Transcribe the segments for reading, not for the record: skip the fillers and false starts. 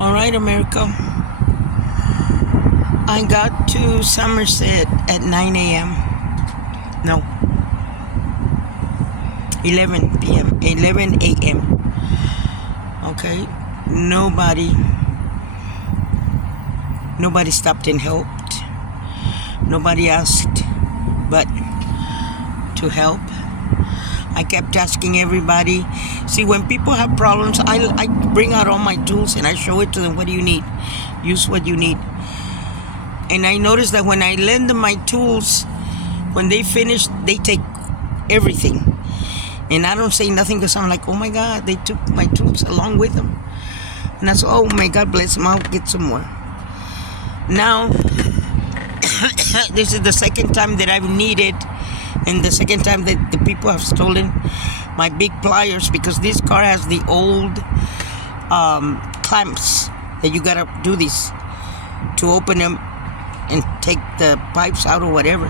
All right, America. I got to Somerset at 9 a.m. No, 11 p.m. 11 a.m. Okay. Nobody stopped and helped. Nobody asked but to help. I kept asking everybody. See, when people have problems, I bring out all my tools and I show it to them. What do you need? Use what you need. And I noticed that when I lend them my tools, when they finish, they take everything. And I don't say nothing because I'm like, oh my God, they took my tools along with them. And I said, oh my God, bless them, I'll get some more. Now, this is the second time that I've needed, and the second time that the people have stolen my big pliers, because this car has the old clamps that you gotta do this to open them and take the pipes out or whatever.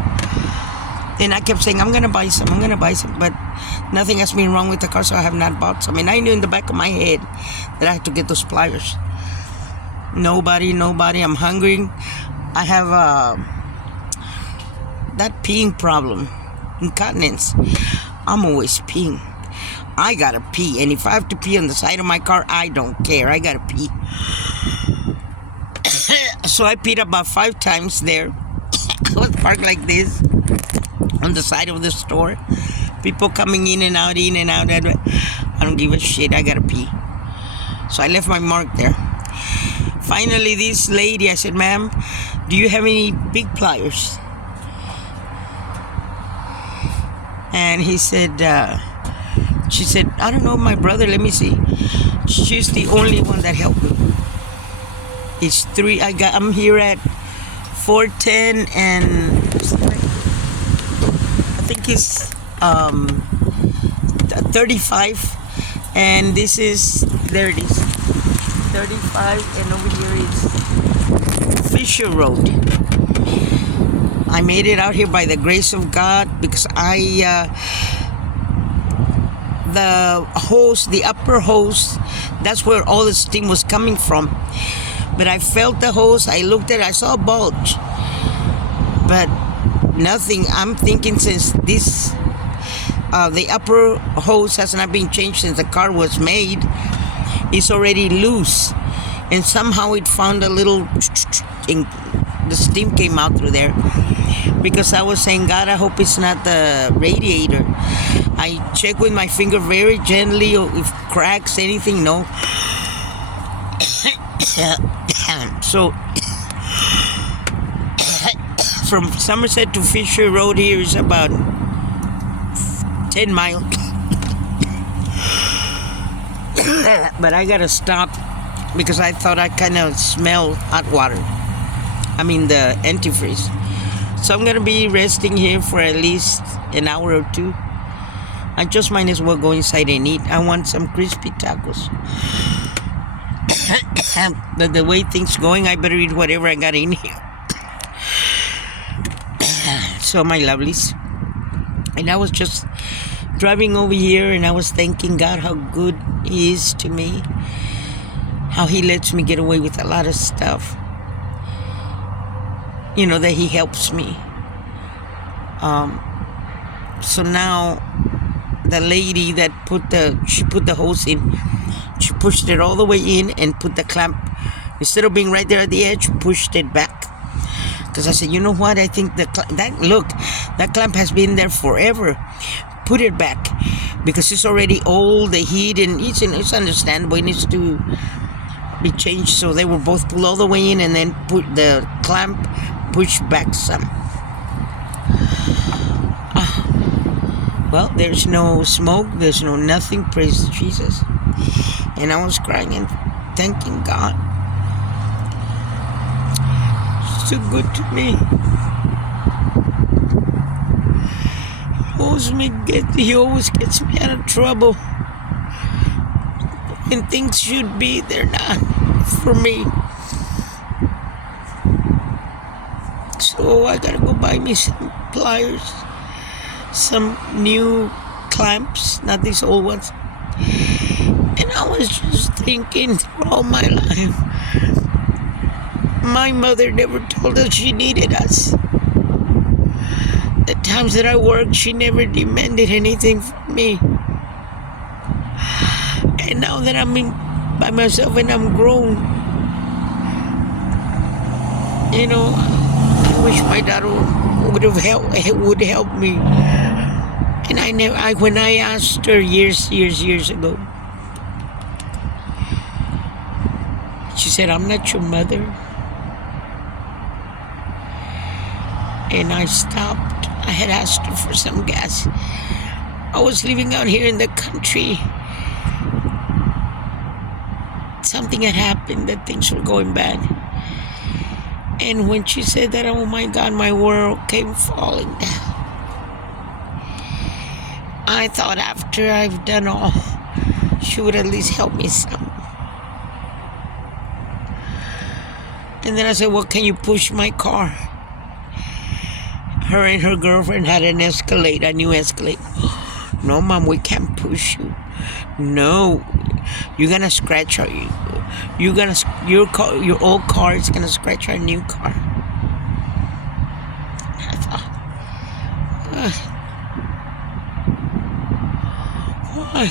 And I kept saying, I'm gonna buy some, but nothing has been wrong with the car, so I have not bought some. And I knew in the back of my head that I had to get those pliers. Nobody, I'm hungry. I have that peeing problem, incontinence. I'm always peeing. I gotta pee, and if I have to pee on the side of my car, I don't care. I gotta pee. So I peed about 5 times there. I was parked like this on the side of the store. People coming in and out. I don't give a shit. I gotta pee. So I left my mark there. Finally, this lady, I said, ma'am, do you have any big pliers? And she said, I don't know, my brother, let me see. She's the only one that helped me. It's 3, I'm here at 410 and I think it's 35, and this is, there it is, 35, and over here is Fisher Road. I made it out here by the grace of God, because the upper hose, that's where all the steam was coming from. But I felt the hose, I looked at it, I saw a bulge, but nothing. I'm thinking since this, the upper hose has not been changed since the car was made, it's already loose. And somehow it found a little, the steam came out through there. Because I was saying, God, I hope it's not the radiator. I check with my finger very gently, or if cracks, anything, no. So, from Somerset to Fisher Road here is about 10 miles. But I gotta stop because I thought I kind of smelled hot water. I mean the antifreeze. So I'm gonna be resting here for at least an hour or 2. I just might as well go inside and eat. I want some crispy tacos. But the way things going, I better eat whatever I got in here. So my lovelies, and I was just driving over here and I was thanking God how good He is to me, how He lets me get away with a lot of stuff, you know, that He helps me. So now the lady that put the hose in, she pushed it all the way in and put the clamp, instead of being right there at the edge, pushed it back. Because I said, you know what, I think that clamp has been there forever. Put it back, because it's already old, the heat, and it's understandable, it needs to be changed. So they were both pulled all the way in and then put the clamp pushed back some. Well, there's no smoke, there's no nothing, praise Jesus. And I was crying and thanking God. So good to me. He always gets me out of trouble. When things should be, they're not for me. So I gotta go buy me some pliers, some new clamps, not these old ones. And I was just thinking through all my life, my mother never told us she needed us. The times that I worked, she never demanded anything from me. And now that I'm by myself and I'm grown, I wish my daughter would help me. And when I asked her years ago, she said, "I'm not your mother." And I stopped. I had asked her for some gas. I was living out here in the country. Something had happened, that things were going bad. And when she said that, oh my God, my world came falling down. I thought after I've done all, she would at least help me some. And then I said, well, can you push my car? Her and her girlfriend had an Escalade, a new Escalade. No, Mom, we can't push you. No, you're gonna scratch our. Your old car is gonna scratch our new car. I thought, why?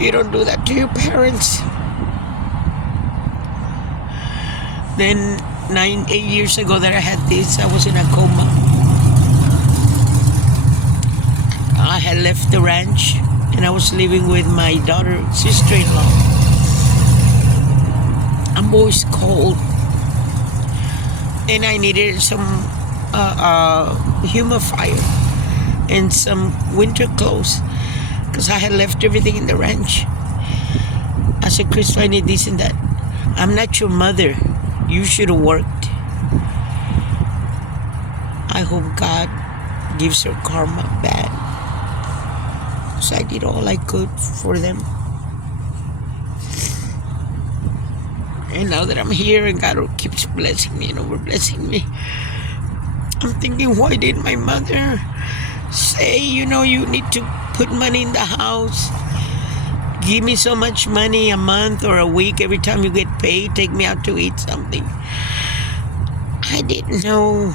You don't do that to your parents. Then 8 years ago that I had this, I was in a coma. I had left the ranch and I was living with my sister-in-law. I'm always cold and I needed some humidifier and some winter clothes because I had left everything in the ranch. I said, Crystal, I need this and that. I'm not your mother. You should have worked. I hope God gives her karma bad. So I did all I could for them. And now that I'm here and God keeps blessing me and over blessing me, I'm thinking, why did my mother say, you need to put money in the house? Give me so much money a month or a week. Every time you get paid, take me out to eat something. I didn't know.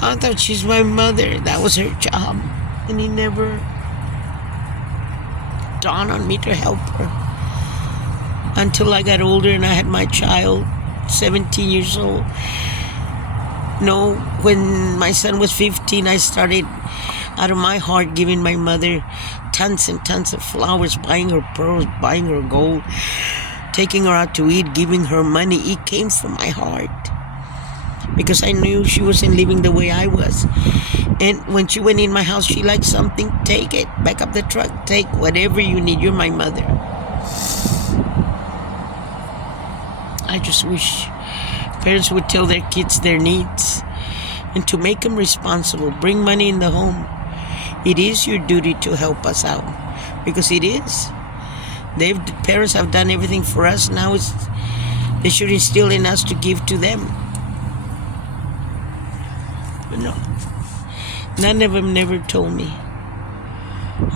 I thought she's my mother. That was her job. And it never dawned on me to help her. Until I got older and I had my child, 17 years old. No, when my son was 15, I started out of my heart giving my mother tons and tons of flowers, buying her pearls, buying her gold, taking her out to eat, giving her money. It came from my heart because I knew she wasn't living the way I was. And when she went in my house, she liked something, take it, back up the truck, take whatever you need. You're my mother. I just wish parents would tell their kids their needs and to make them responsible. Bring money in the home. It is your duty to help us out because it is. The parents have done everything for us. Now they should instill in us to give to them. But no, none of them never told me.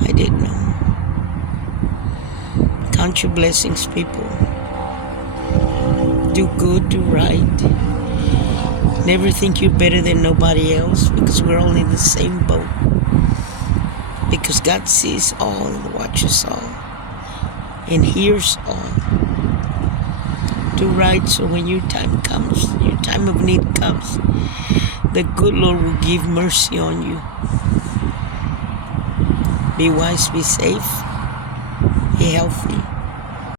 I didn't know. Count your blessings, people. Do good, do right. Never think you're better than nobody else because we're all in the same boat. Because God sees all and watches all and hears all. Do right so when your time comes, your time of need comes, the good Lord will give mercy on you. Be wise, be safe, be healthy.